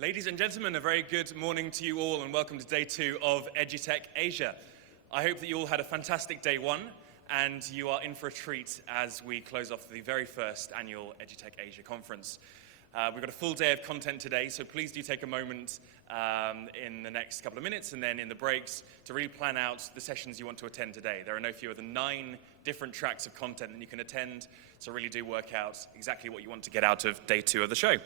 Ladies and gentlemen, a very good morning to you all and welcome to day 2 of EduTech Asia. I hope that you all had a fantastic day 1 and you are in for a treat as we close off the very first annual EduTech Asia conference. We've got a full day of content today, so please do take a moment in the next couple of minutes and then in the breaks to really plan out the sessions you want to attend today. There are no fewer than 9 different tracks of content that you can attend, so really do work out exactly what you want to get out of day 2 of the show.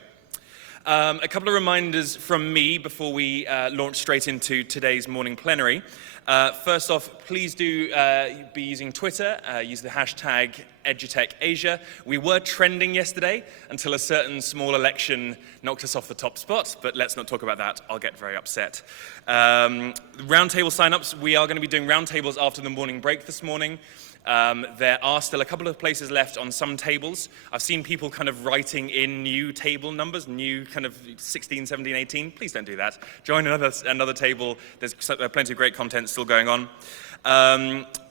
A couple of reminders from me before we launch straight into today's morning plenary. First off, please do be using Twitter, use the hashtag EduTechAsia. We were trending yesterday until a certain small election knocked us off the top spot, but let's not talk about that, I'll get very upset. Roundtable sign-ups, we are going to be doing roundtables after the morning break this morning. There are still a couple of places left on some tables. I've seen people kind of writing in new table numbers, new kind of 16, 17, 18. Please don't do that. Join another table. There's plenty of great content still going on.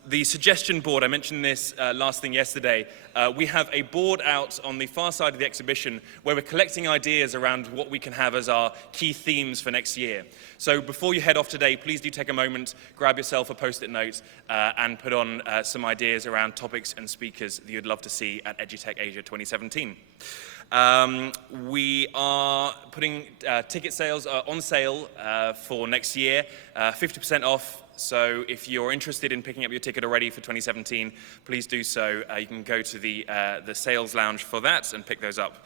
The suggestion board, I mentioned this last thing yesterday. We have a board out on the far side of the exhibition where we're collecting ideas around what we can have as our key themes for next year. So before you head off today, please do take a moment, grab yourself a post-it note and put on some ideas around topics and speakers that you'd love to see at EduTech Asia 2017. We are putting ticket sales on sale for next year, 50% off. So if you're interested in picking up your ticket already for 2017, please do so. You can go to the sales lounge for that and pick those up.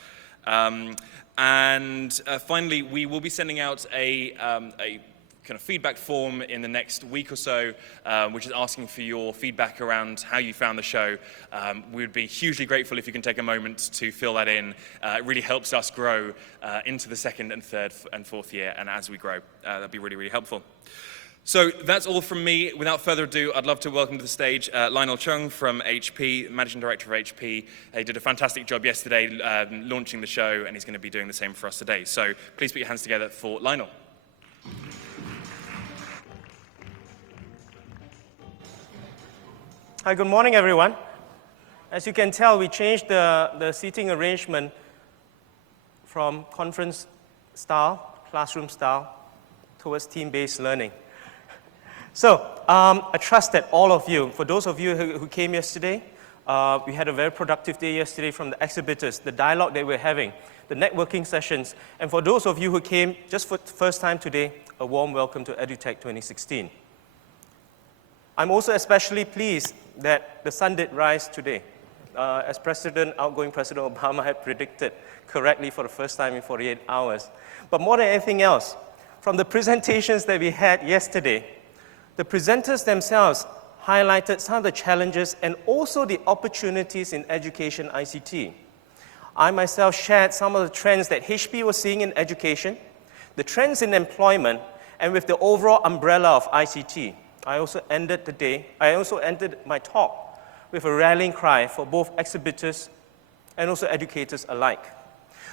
Finally, we will be sending out a kind of feedback form in the next week or so, which is asking for your feedback around how you found the show. We would be hugely grateful if you can take a moment to fill that in. It really helps us grow into the 2nd and 3rd and 4th year, and as we grow, that'd be really, really helpful. So that's all from me. Without further ado, I'd love to welcome to the stage Lionel Ch'ng from HP, Managing Director of HP. He did a fantastic job yesterday launching the show, and he's going to be doing the same for us today. So please put your hands together for Lionel. Hi, good morning, everyone. As you can tell, we changed the seating arrangement from conference style, classroom style, towards team-based learning. So, I trust that all of you, for those of you who came yesterday, we had a very productive day yesterday from the exhibitors, the dialogue that we're having, the networking sessions, and for those of you who came just for the first time today, a warm welcome to EduTech 2016. I'm also especially pleased that the sun did rise today, as outgoing President Obama had predicted correctly for the first time in 48 hours. But more than anything else, from the presentations that we had yesterday, the presenters themselves highlighted some of the challenges and also the opportunities in education ICT. I myself shared some of the trends that HP was seeing in education, the trends in employment, and with the overall umbrella of ICT. I also ended my talk with a rallying cry for both exhibitors and also educators alike.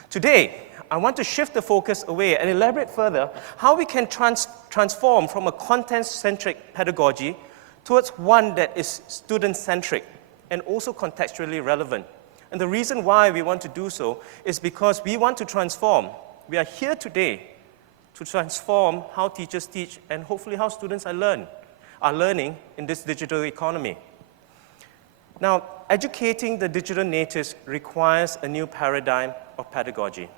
Today, I want to shift the focus away and elaborate further how we can transform from a content-centric pedagogy towards one that is student-centric and also contextually relevant. And the reason why we want to do so is because we want to transform. We are here today to transform how teachers teach and hopefully how students are learning in this digital economy. Now, educating the digital natives requires a new paradigm of pedagogy.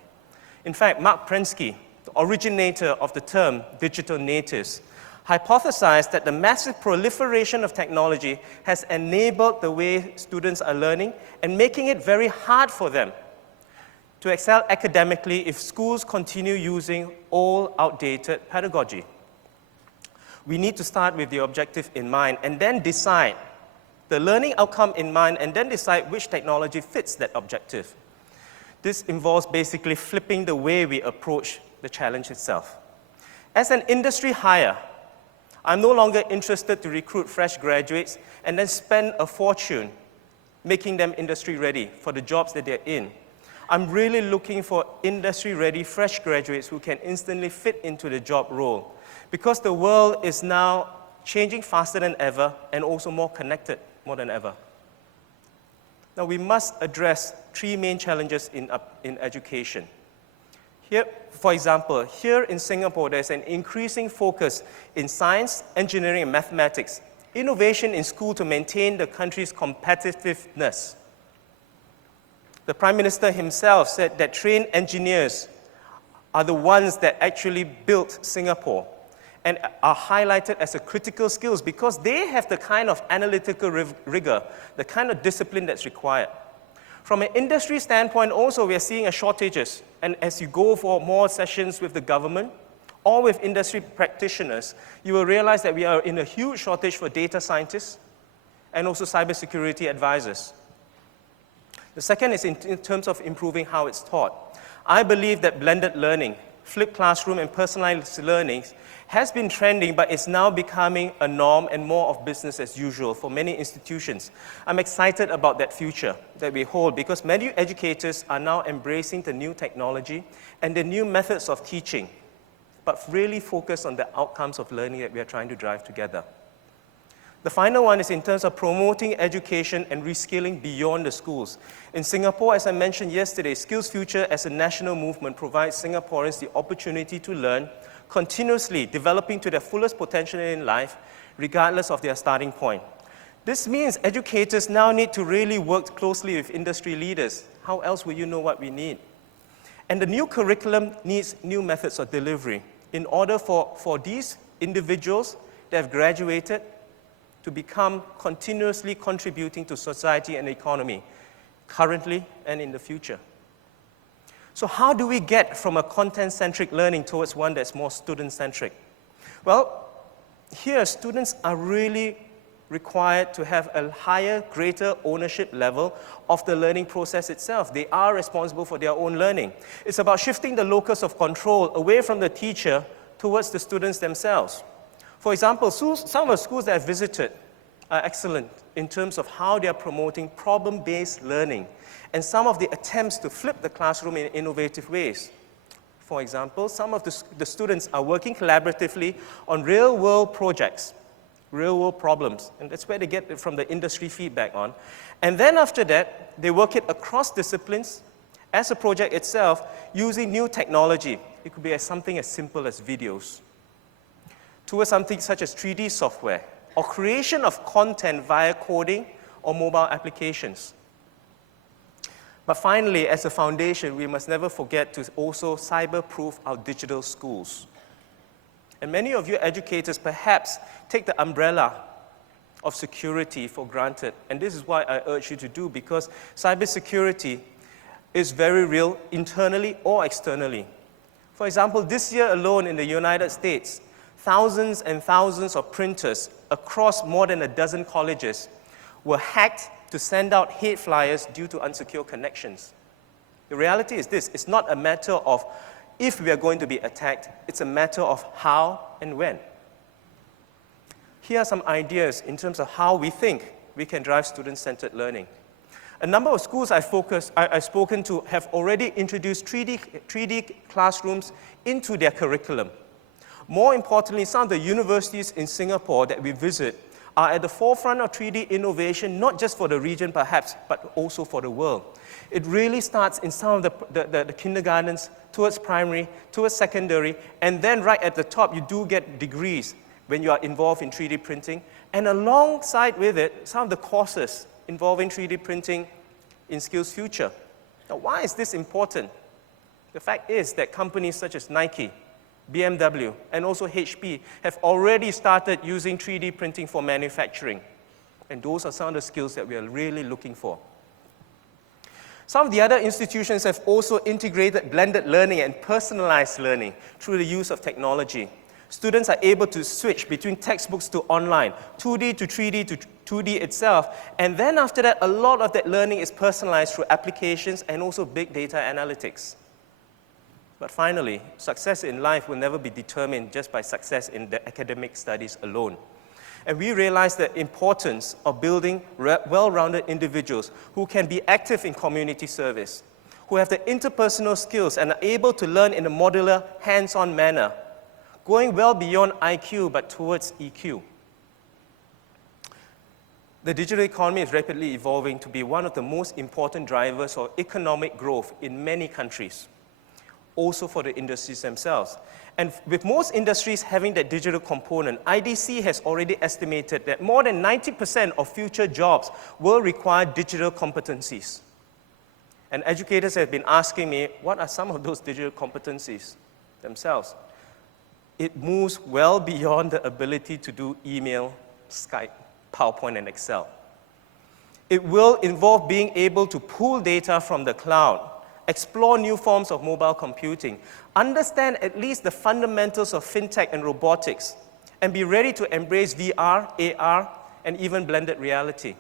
In fact, Mark Prensky, the originator of the term digital natives, hypothesized that the massive proliferation of technology has enabled the way students are learning and making it very hard for them to excel academically if schools continue using old, outdated pedagogy. We need to start with the objective in mind and then decide the learning outcome in mind and then decide which technology fits that objective. This involves basically flipping the way we approach the challenge itself. As an industry hire, I'm no longer interested to recruit fresh graduates and then spend a fortune making them industry ready for the jobs that they're in. I'm really looking for industry ready fresh graduates who can instantly fit into the job role, because the world is now changing faster than ever and also more connected more than ever. Now, we must address 3 main challenges in education. Here, for example, here in Singapore, there's an increasing focus in science, engineering, and mathematics, innovation in school to maintain the country's competitiveness. The Prime Minister himself said that trained engineers are the ones that actually built Singapore and are highlighted as a critical skills because they have the kind of analytical rigor, the kind of discipline that's required. From an industry standpoint also, we are seeing shortages. And as you go for more sessions with the government or with industry practitioners, you will realize that we are in a huge shortage for data scientists and also cybersecurity advisors. The second is in terms of improving how it's taught. I believe that blended learning, flipped classroom, and personalized learning has been trending, but it's now becoming a norm and more of business as usual for many institutions. I'm excited about that future that we hold because many educators are now embracing the new technology and the new methods of teaching, but really focus on the outcomes of learning that we are trying to drive together. The final one is in terms of promoting education and reskilling beyond the schools. In Singapore, as I mentioned yesterday, Skills Future as a national movement provides Singaporeans the opportunity to learn continuously, developing to their fullest potential in life, regardless of their starting point. This means educators now need to really work closely with industry leaders. How else will you know what we need? And the new curriculum needs new methods of delivery in order for these individuals that have graduated to become continuously contributing to society and economy, currently and in the future. So how do we get from a content-centric learning towards one that's more student-centric? Well, here students are really required to have a higher, greater ownership level of the learning process itself. They are responsible for their own learning. It's about shifting the locus of control away from the teacher towards the students themselves. For example, some of the schools that I've visited are excellent in terms of how they are promoting problem-based learning and some of the attempts to flip the classroom in innovative ways. For example, some of the students are working collaboratively on real-world projects, real-world problems, and that's where they get it from the industry feedback on. And then after that, they work it across disciplines as a project itself using new technology. It could be something as simple as videos, towards something such as 3D software, or creation of content via coding or mobile applications. But finally, as a foundation, we must never forget to also cyber-proof our digital schools. And many of you educators perhaps take the umbrella of security for granted, and this is what I urge you to do, because cybersecurity is very real internally or externally. For example, this year alone in the United States, thousands and thousands of printers across more than a dozen colleges were hacked to send out hate flyers due to unsecure connections. The reality is this: it's not a matter of if we are going to be attacked, it's a matter of how and when. Here are some ideas in terms of how we think we can drive student-centered learning. A number of schools I've spoken to have already introduced 3D classrooms into their curriculum. More importantly, some of the universities in Singapore that we visit are at the forefront of 3D innovation, not just for the region perhaps, but also for the world. It really starts in some of the kindergartens, towards primary, towards secondary, and then right at the top you do get degrees when you are involved in 3D printing, and alongside with it, some of the courses involving 3D printing in Skills Future. Now, why is this important? The fact is that companies such as Nike, BMW, and also HP have already started using 3D printing for manufacturing. And those are some of the skills that we are really looking for. Some of the other institutions have also integrated blended learning and personalized learning through the use of technology. Students are able to switch between textbooks to online, 2D to 3D to 2D itself, and then after that, a lot of that learning is personalized through applications and also big data analytics. But finally, success in life will never be determined just by success in the academic studies alone. And we realize the importance of building well-rounded individuals who can be active in community service, who have the interpersonal skills and are able to learn in a modular, hands-on manner, going well beyond IQ but towards EQ. The digital economy is rapidly evolving to be one of the most important drivers for economic growth in many countries. also for the industries themselves. And with most industries having that digital component, IDC has already estimated that more than 90% of future jobs will require digital competencies. And educators have been asking me, what are some of those digital competencies themselves? It moves well beyond the ability to do email, Skype, PowerPoint, and Excel. It will involve being able to pull data from the cloud, explore new forms of mobile computing, understand at least the fundamentals of fintech and robotics, and be ready to embrace VR, AR, and even blended reality.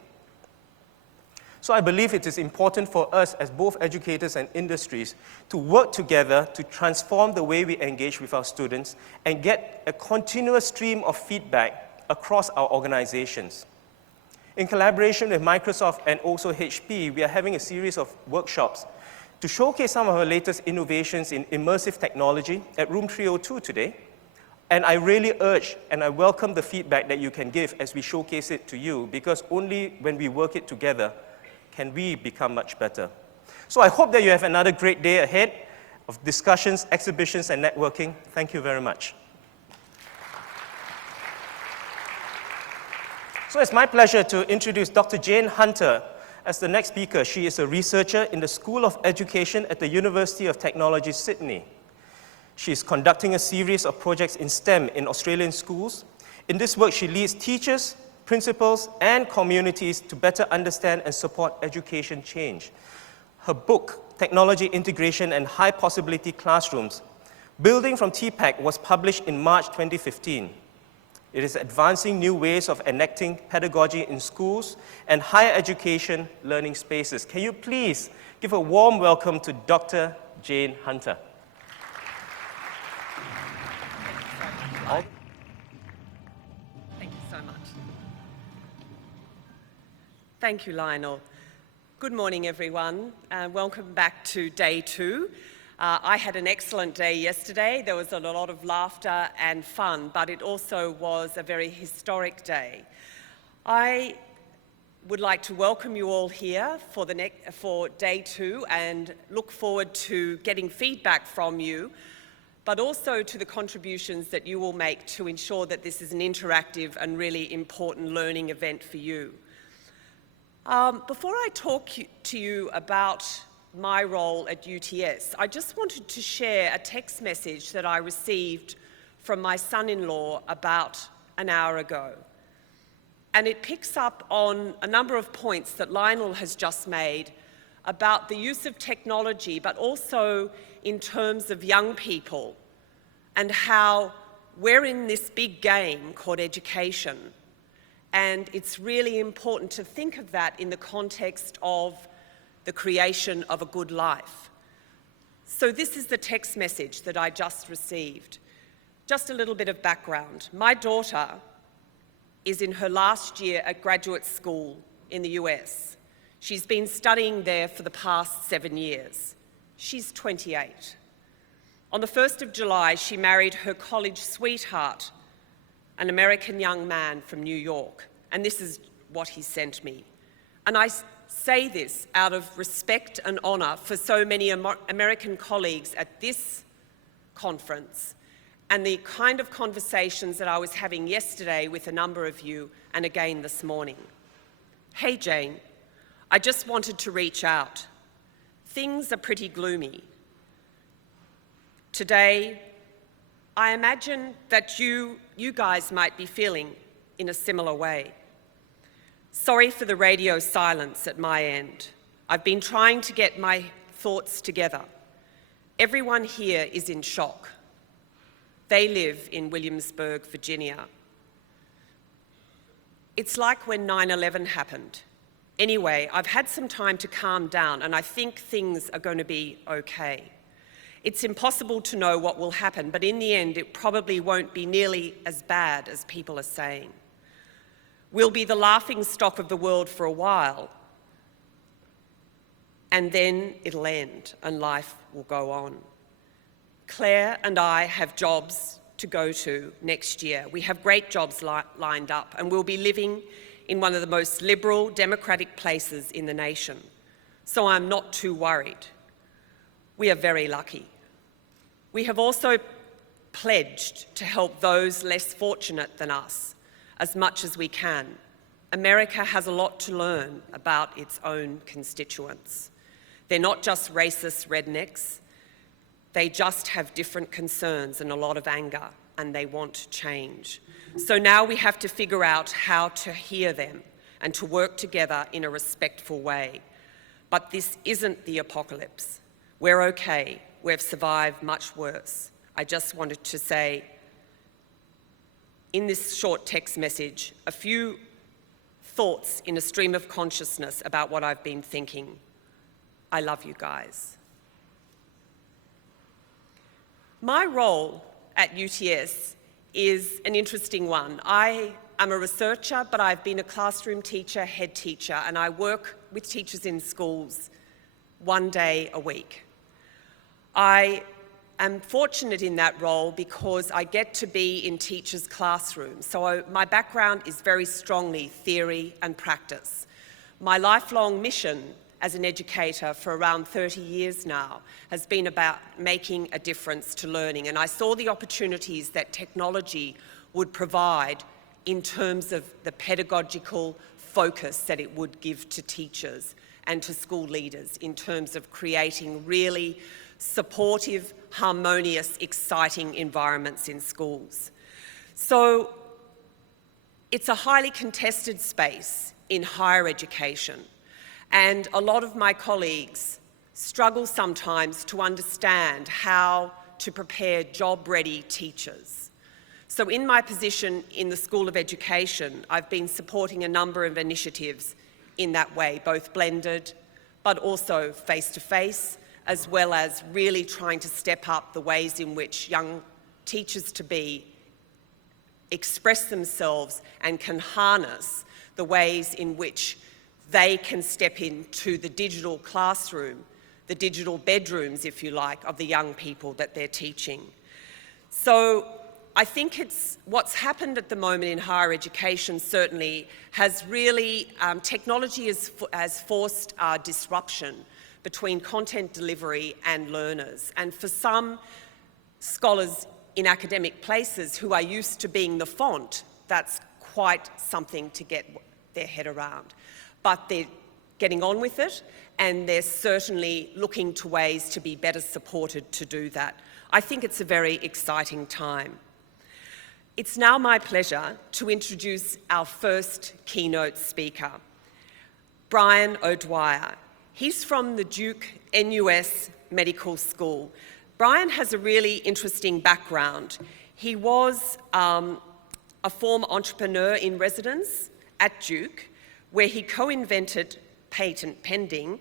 So I believe it is important for us as both educators and industries to work together to transform the way we engage with our students and get a continuous stream of feedback across our organizations. In collaboration with Microsoft and also HP, we are having a series of workshops to showcase some of our latest innovations in immersive technology at Room 302 today. And I really urge and I welcome the feedback that you can give as we showcase it to you, because only when we work it together can we become much better. So I hope that you have another great day ahead of discussions, exhibitions, and networking. Thank you very much. So it's my pleasure to introduce Dr. Jane Hunter as the next speaker. She is a researcher in the School of Education at the University of Technology, Sydney. She is conducting a series of projects in STEM in Australian schools. In this work, she leads teachers, principals, and communities to better understand and support education change. Her book, Technology Integration and High Possibility Classrooms, Building from TPAC, was published in March 2015. It is advancing new ways of enacting pedagogy in schools and higher education learning spaces. Can you please give a warm welcome to Dr. Jane Hunter? Thank you so much. Thank you, Lionel. Good morning, everyone. Welcome back to day 2. I had an excellent day yesterday. There was a lot of laughter and fun, but it also was a very historic day. I would like to welcome you all here for day 2 and look forward to getting feedback from you, but also to the contributions that you will make to ensure that this is an interactive and really important learning event for you. Before I talk to you about my role at UTS, I just wanted to share a text message that I received from my son-in-law about an hour ago. And it picks up on a number of points that Lionel has just made about the use of technology, but also in terms of young people and how we're in this big game called education. And it's really important to think of that in the context of the creation of a good life. So this is the text message that I just received. Just a little bit of background. My daughter is in her last year at graduate school in the US. She's been studying there for the past 7 years. She's 28. On the 1st of July, she married her college sweetheart, an American young man from New York. And this is what he sent me. And I say this out of respect and honour for so many American colleagues at this conference and the kind of conversations that I was having yesterday with a number of you and again this morning. Hey Jane, I just wanted to reach out. Things are pretty gloomy. Today, I imagine that you guys might be feeling in a similar way. Sorry for the radio silence at my end. I've been trying to get my thoughts together. Everyone here is in shock. They live in Williamsburg, Virginia. It's like when 9/11 happened. Anyway, I've had some time to calm down and I think things are going to be okay. It's impossible to know what will happen, but in the end, it probably won't be nearly as bad as people are saying. We'll be the laughing stock of the world for a while, and then it'll end and life will go on. Claire and I have jobs to go to next year. We have great jobs lined up, and we'll be living in one of the most liberal, democratic places in the nation. So I'm not too worried. We are very lucky. We have also pledged to help those less fortunate than us as much as we can. America has a lot to learn about its own constituents. They're not just racist rednecks, they just have different concerns and a lot of anger, and they want change. So now we have to figure out how to hear them and to work together in a respectful way. But this isn't the apocalypse. We're okay. We've survived much worse. I just wanted to say, in this short text message, a few thoughts in a stream of consciousness about what I've been thinking. I love you guys. My role at UTS is an interesting one. I am a researcher, but I've been a classroom teacher, head teacher, and I work with teachers in schools 1 day a week. I am fortunate in that role because I get to be in teachers' classrooms. So my background is very strongly theory and practice. My lifelong mission as an educator for around 30 years now has been about making a difference to learning. And I saw the opportunities that technology would provide in terms of the pedagogical focus that it would give to teachers and to school leaders in terms of creating really supportive, harmonious, exciting environments in schools. So it's a highly contested space in higher education, and a lot of my colleagues struggle sometimes to understand how to prepare job-ready teachers. So in my position in the School of Education, I've been supporting a number of initiatives in that way, both blended, but also face-to-face, as well as really trying to step up the ways in which young teachers-to-be express themselves and can harness the ways in which they can step into the digital classroom, the digital bedrooms, if you like, of the young people that they're teaching. So I think it's what's happened at the moment in higher education certainly has really, technology has forced disruption between content delivery and learners. And for some scholars in academic places who are used to being the font, that's quite something to get their head around. But they're getting on with it, and they're certainly looking to ways to be better supported to do that. I think it's a very exciting time. It's now my pleasure to introduce our first keynote speaker, Brian O'Dwyer. He's from the Duke NUS Medical School. Brian has a really interesting background. He was a former entrepreneur in residence at Duke, where he co-invented, patent pending,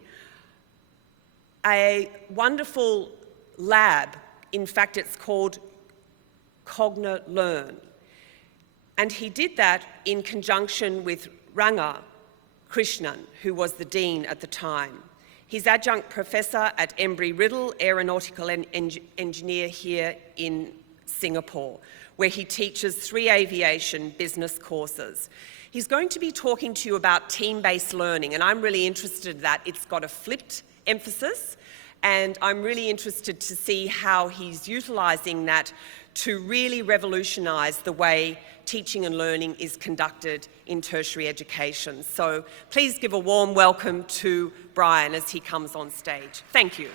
a wonderful lab. In fact, it's called CogniLearn. And he did that in conjunction with Ranga Krishnan, who was the dean at the time. He's adjunct professor at Embry-Riddle, aeronautical engineer here in Singapore, where he teaches 3 aviation business courses. He's going to be talking to you about team-based learning, and I'm really interested in that. It's got a flipped emphasis, and I'm really interested to see how he's utilising that to really revolutionise the way teaching and learning is conducted in tertiary education. So please give a warm welcome to Brian as he comes on stage. Thank you.